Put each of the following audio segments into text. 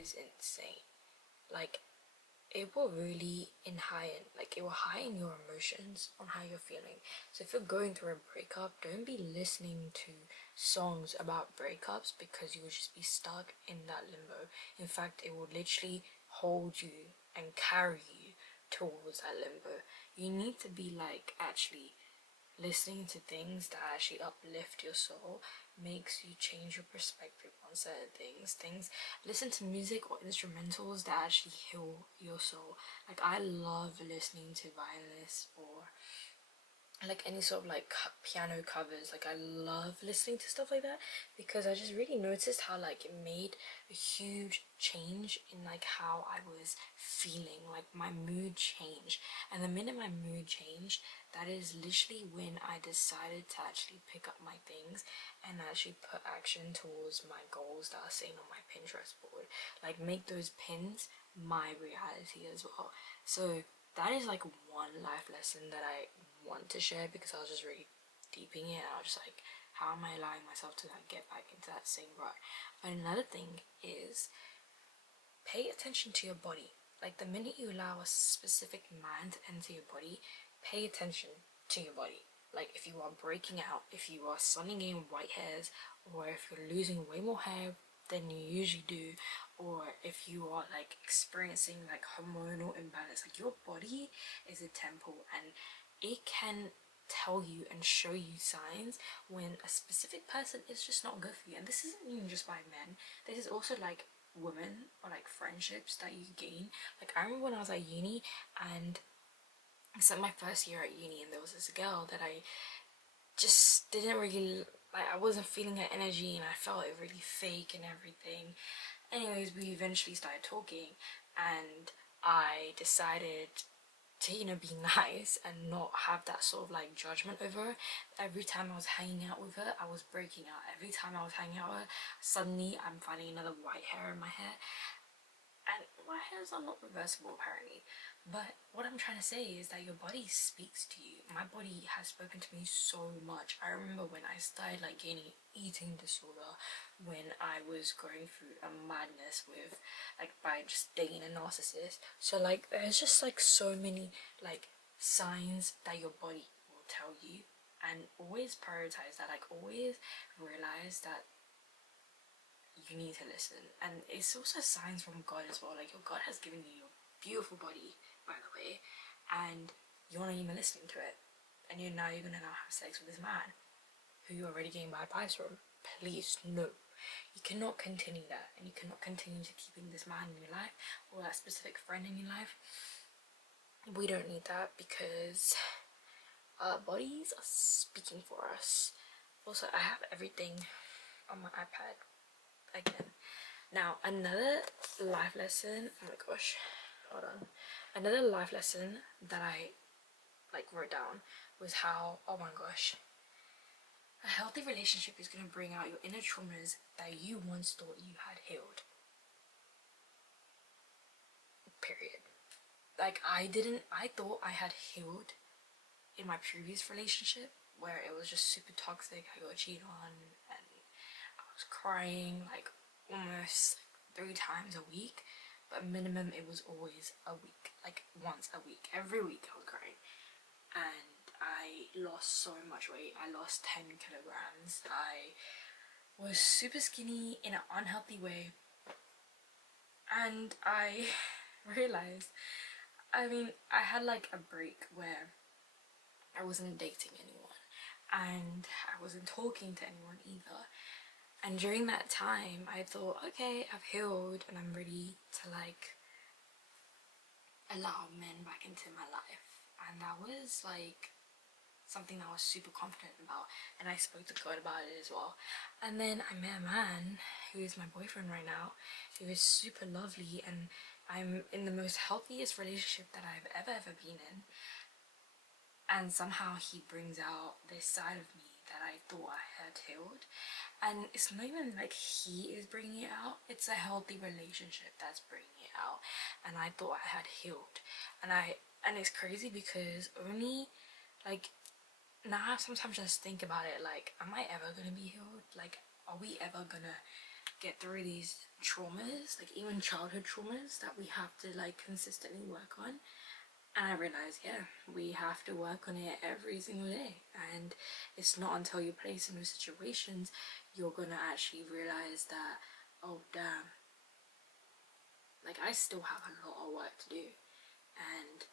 is insane. Like, it will really it will heighten your emotions on how you're feeling. So if you're going through a breakup, don't be listening to songs about breakups, because you will just be stuck in that limbo. In fact, it will literally hold you and carry you towards that limbo. You need to be like actually listening to things that actually uplift your soul, makes you change your perspective on certain things. Listen to music or instrumentals that actually heal your soul. Like, I love listening to violinists or like any sort of like piano covers. Like, I love listening to stuff like that, because I just really noticed how like it made a huge change in like how I was feeling. Like, my mood changed, and the minute my mood changed, that is literally when I decided to actually pick up my things and actually put action towards my goals that are sitting on my Pinterest board. Like, make those pins my reality as well. So that is like one life lesson that I want to share, because I was just really deeping it. I was just like, how am I allowing myself to like get back into that same rut? But another thing is, pay attention to your body. Like, the minute you allow a specific man to enter your body, pay attention to your body. Like, if you are breaking out, if you are suddenly getting white hairs, or if you're losing way more hair than you usually do, or if you are like experiencing like hormonal imbalance, like, your body is a temple, and it can tell you and show you signs when a specific person is just not good for you. And this isn't even just by men, this is also like women, or like friendships that you gain. Like, I remember when I was at uni, and it's like my first year at uni, and there was this girl that I just didn't really like. I wasn't feeling her energy, and I felt it really fake and everything. Anyways, we eventually started talking, and I decided to, be nice and not have that sort of like judgment over her. Every time I was hanging out with her, I was breaking out. Every time I was hanging out with her, suddenly I'm finding another white hair in my hair. And my hairs are not reversible apparently. But what I'm trying to say is that your body speaks to you. My body has spoken to me so much. I remember when I started like gaining eating disorder, when I was going through a madness with like by just dating a narcissist. So like, there's just like so many like signs that your body will tell you, and always prioritize that. Like, always realize that you need to listen. And it's also signs from God as well. Like, your God has given you your beautiful body, by the way, and you're not even listening to it, and you're gonna now have sex with this man who you're already getting bad vibes from. Please, no. You cannot continue that, and you cannot continue to keeping this man in your life, or that specific friend in your life. We don't need that, because our bodies are speaking for us. Also, I have everything on my iPad again. Now, another life lesson, oh my gosh, hold on. Another life lesson that I like wrote down was how, oh my gosh, a healthy relationship is going to bring out your inner traumas that you once thought you had healed. Period. Like, I thought I had healed in my previous relationship, where it was just super toxic. I got cheated on, and I was crying like almost 3 times a week, but minimum it was always a week, like once a week. Every week I was crying, and I lost so much weight. I lost 10 kilograms. I was super skinny in an unhealthy way, and I realized, I had like a break where I wasn't dating anyone, and I wasn't talking to anyone either. And during that time, I thought, okay, I've healed and I'm ready to like allow men back into my life. And that was like something that I was super confident about, and I spoke to God about it as well. And then I met a man who is my boyfriend right now, who is super lovely, and I'm in the most healthiest relationship that I've ever been in. And somehow he brings out this side of me that I thought I had healed. And it's not even like he is bringing it out, it's a healthy relationship that's bringing it out. And I thought I had healed. And it's crazy, because only like now I sometimes just think about it, like, am I ever gonna be healed? Like, are we ever gonna get through these traumas, like even childhood traumas that we have to like consistently work on. And I realized, yeah, we have to work on it every single day. And it's not until you place in those situations you're gonna actually realize that, oh damn, like I still have a lot of work to do and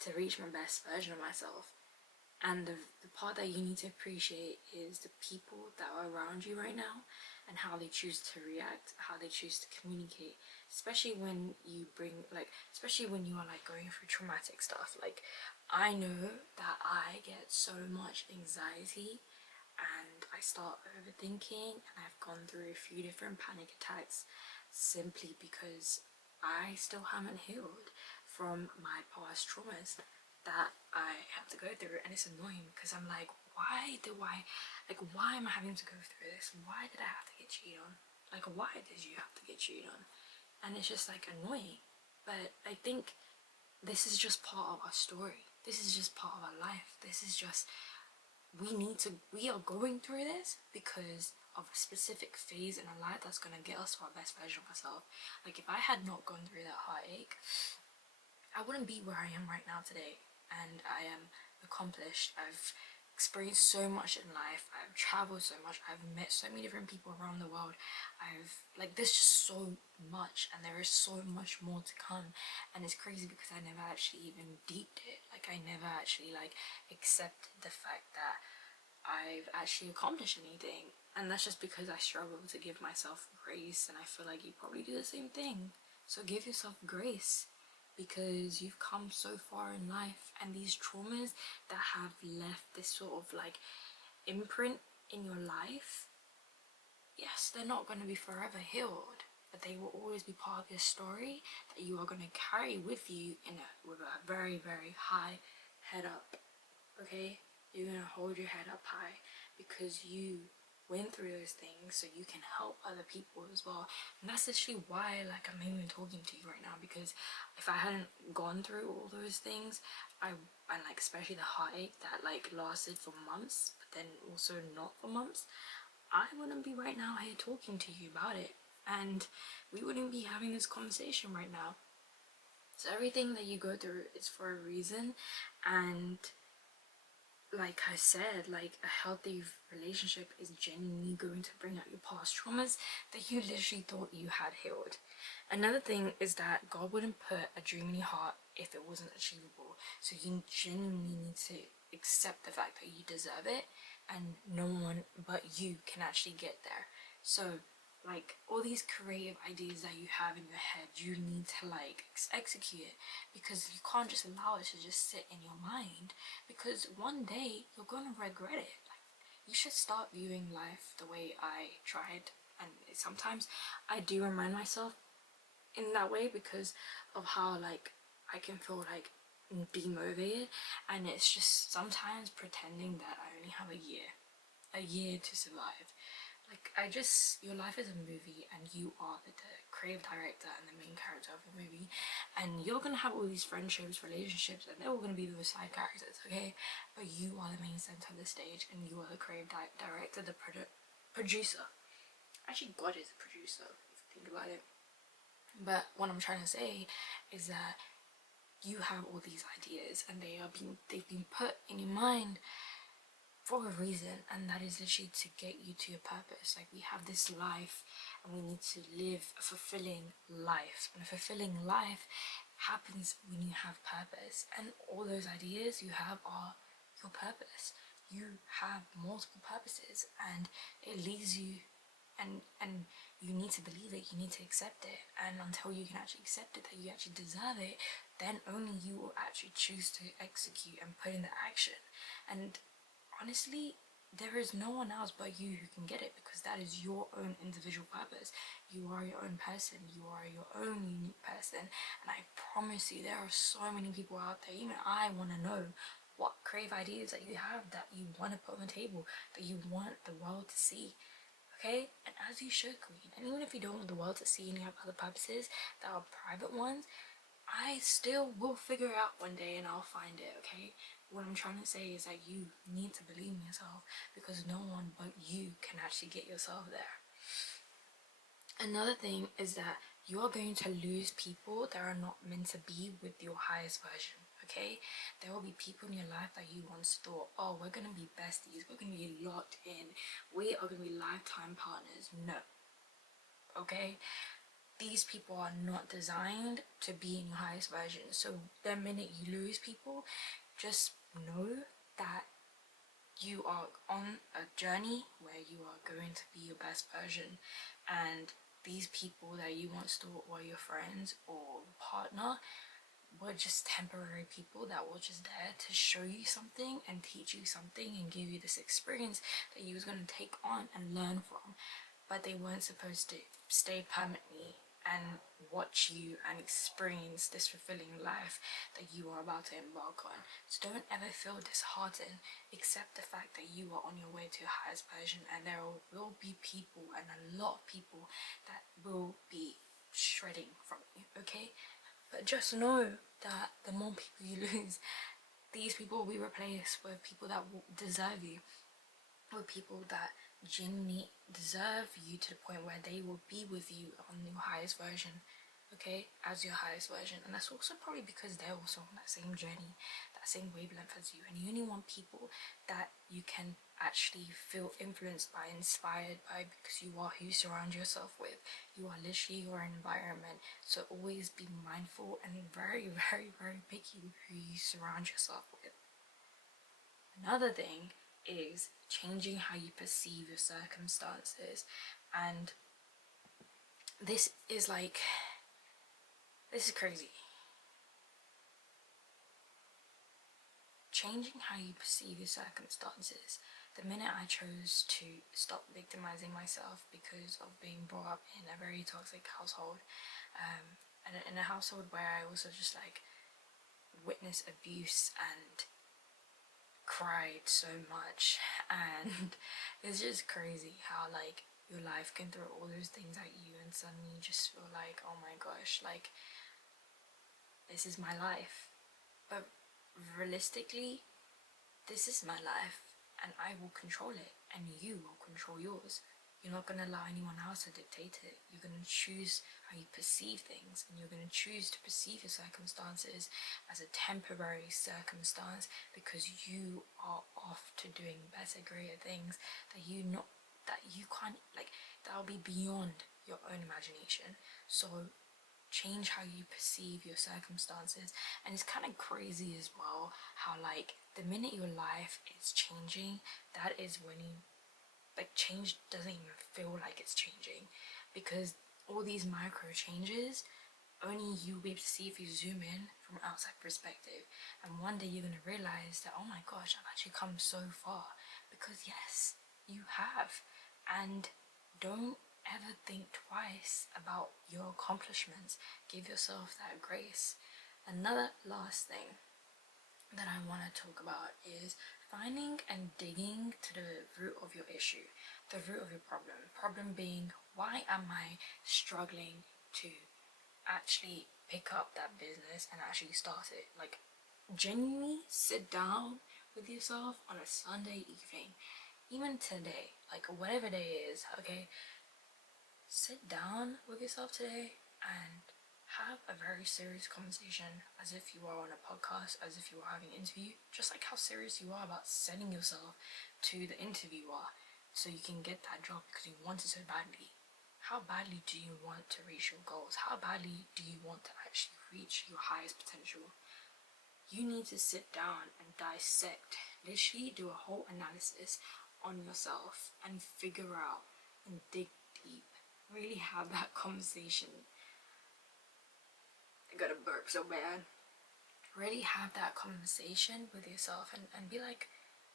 to reach my best version of myself. And the part that you need to appreciate is the people that are around you right now and how they choose to react, how they choose to communicate, especially when you bring, like, especially when you are like going through traumatic stuff. Like, I know that I get so much anxiety and I start overthinking, and I've gone through a few different panic attacks simply because I still haven't healed from my past traumas that I have to go through. And it's annoying because I'm like, why am I having to go through this? Why did I have to get cheated on? Like, why did you have to get cheated on? And it's just like annoying. But I think this is just part of our story. This is just part of our life. This is just, we are going through this because of a specific phase in our life that's going to get us to our best version of ourselves. Like, if I had not gone through that heartache, I wouldn't be where I am right now today. And I am accomplished. I've experienced so much in life. I've traveled so much. I've met so many different people around the world. There's just so much, and there is so much more to come. And it's crazy because I never actually even deeped it. Like, I never actually like accepted the fact that I've actually accomplished anything. And that's just because I struggle to give myself grace, and I feel like you probably do the same thing. So give yourself grace, because you've come so far in life, and these traumas that have left this sort of like imprint in your life, yes, they're not going to be forever healed, but they will always be part of your story that you are going to carry with you with a very, very high head up. Okay, you're going to hold your head up high because you went through those things so you can help other people as well. And that's actually why like I'm even talking to you right now, because if I hadn't gone through all those things, and like especially the heartache that like lasted for months but then also not for months, I wouldn't be right now here talking to you about it, and we wouldn't be having this conversation right now. So everything that you go through is for a reason. And like I said, like a healthy relationship is genuinely going to bring out your past traumas that you literally thought you had healed. Another thing is that God wouldn't put a dream in your heart if it wasn't achievable. So you genuinely need to accept the fact that you deserve it, and no one but you can actually get there. So like all these creative ideas that you have in your head, you need to like execute it, because you can't just allow it to just sit in your mind, because one day you're gonna regret it. Like, you should start viewing life the way I tried, and sometimes I do remind myself in that way because of how like I can feel like demotivated, and it's just sometimes pretending that I only have a year to survive. Like, your life is a movie, and you are the creative director and the main character of the movie, and you're gonna have all these friendships, relationships, and they're all gonna be those side characters, okay? But you are the main center of the stage, and you are the creative director, the producer. Actually, God is a producer, if you think about it. But what I'm trying to say is that you have all these ideas, and they've been put in your mind for a reason, and that is literally to get you to your purpose. Like, we have this life and we need to live a fulfilling life, and a fulfilling life happens when you have purpose, and all those ideas you have are your purpose. You have multiple purposes, and it leads you, and you need to believe it, you need to accept it, and until you can actually accept it, that you actually deserve it, then only you will actually choose to execute and put in the action. And honestly, there is no one else but you who can get it, because that is your own individual purpose. You are your own person, you are your own unique person, and I promise you there are so many people out there. Even I want to know what creative ideas that you have, that you want to put on the table, that you want the world to see. Okay, and as you should, queen. And even if you don't want the world to see and you have other purposes that are private ones, I still will figure it out one day, and I'll find it. Okay, what I'm trying to say is that you need to believe in yourself, because no one but you can actually get yourself there. Another thing is that you are going to lose people that are not meant to be with your highest version. Okay, there will be people in your life that you once thought, oh, we're gonna be besties, we're gonna be locked in, we are gonna be lifetime partners. No, okay, these people are not designed to be in your highest version. So the minute you lose people, just know that you are on a journey where you are going to be your best version, and these people that you once thought were your friends or partner were just temporary people that were just there to show you something and teach you something and give you this experience that you was going to take on and learn from, but they weren't supposed to stay permanently and watch you and experience this fulfilling life that you are about to embark on. So don't ever feel disheartened. Accept the fact that you are on your way to your highest version, and there will be people, and a lot of people, that will be shredding from you, okay? But just know that the more people you lose, these people will be replaced with people that will deserve you, with people that genuinely deserve you, to the point where they will be with you on your highest version, okay, as your highest version. And that's also probably because they're also on that same journey, that same wavelength as you, and you only want people that you can actually feel influenced by, inspired by, because you are who you surround yourself with. You are literally your environment. So always be mindful and very, very, very picky with who you surround yourself with. Another thing is changing how you perceive your circumstances. And this is crazy. Changing how you perceive your circumstances. The minute I chose to stop victimizing myself because of being brought up in a very toxic household, and in a household where I also just witnessed abuse and cried so much, and it's just crazy how your life can throw all those things at you, and suddenly you just feel like, oh my gosh, this is my life. But realistically, this is my life, and I will control it, and you will control yours. You're not going to allow anyone else to dictate it. You're going to choose how you perceive things, and you're going to choose to perceive your circumstances as a temporary circumstance, because you are off to doing better, greater things that you can't, that'll be beyond your own imagination. So change how you perceive your circumstances. And it's kind of crazy as well how the minute your life is changing, that is when you change doesn't even feel like it's changing, because all these micro changes only you'll be able to see if you zoom in from outside perspective. And one day you're going to realize that, oh my gosh, I've actually come so far, because yes, you have. And don't ever think twice about your accomplishments. Give yourself that grace. Another last thing that I want to talk about is finding and digging to the root of your issue, the root of your problem being, why am I struggling to actually pick up that business and actually start it? Genuinely sit down with yourself on a Sunday evening, even today, whatever day it is, okay? Sit down with yourself today and have a very serious conversation, as if you are on a podcast, as if you are having an interview, just like how serious you are about selling yourself to the interviewer so you can get that job because you want it so badly. How badly do you want to reach your goals? How badly do you want to actually reach your highest potential? You need to sit down and dissect, literally do a whole analysis on yourself and figure out and dig deep. Really have that conversation. I got a burp so bad. Really have that conversation with yourself and be like,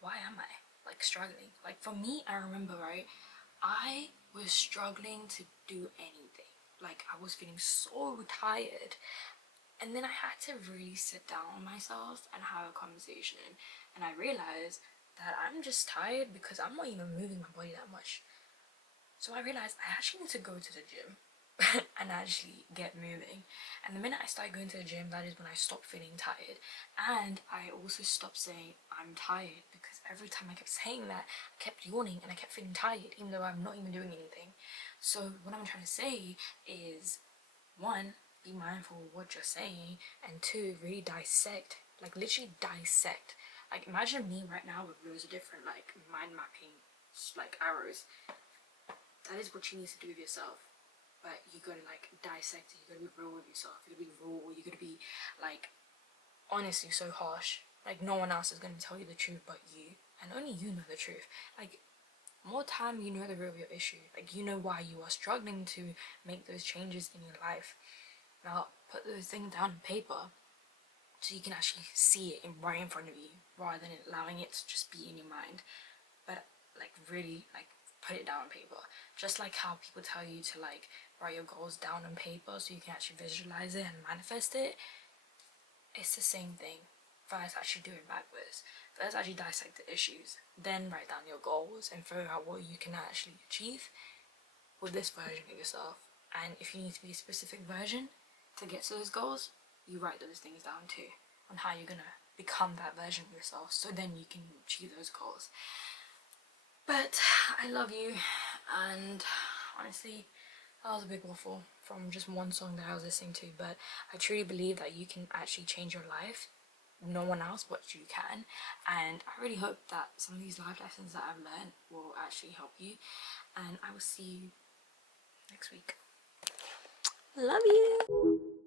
why am I struggling? For me, I remember, right, I was struggling to do anything. I was feeling so tired, and then I had to really sit down with myself and have a conversation, and I realized that I'm just tired because I'm not even moving my body that much. So I realized I actually need to go to the gym and actually get moving. And the minute I started going to the gym, that is when I stopped feeling tired. And I also stopped saying I'm tired, because every time I kept saying that, I kept yawning and I kept feeling tired, even though I'm not even doing anything. So what I'm trying to say is, one, be mindful of what you're saying, and two, really dissect, like literally dissect. Like imagine me right now with rows of different like mind mapping like arrows. That is what you need to do with yourself. But you gotta like dissect it, you gotta be real with yourself, you gotta be raw, you gotta be like honestly so harsh. Like no one else is gonna tell you the truth but you. And only you know the truth. Like more time you know the real issue. Like you know why you are struggling to make those changes in your life. Now put those things down on paper so you can actually see it right in front of you rather than allowing it to just be in your mind. But like really like put it down on paper. Just like how people tell you to like write your goals down on paper so you can actually visualize it and manifest it. It's the same thing. First actually do it backwards. First actually dissect the issues. Then write down your goals and figure out what you can actually achieve with this version of yourself. And if you need to be a specific version to get to those goals, you write those things down too on how you're gonna become that version of yourself so then you can achieve those goals. But I love you, and honestly that was a big waffle from just one song that I was listening to, but I truly believe that you can actually change your life, no one else but you can. And I really hope that some of these life lessons that I've learned will actually help you, and I will see you next week. Love you.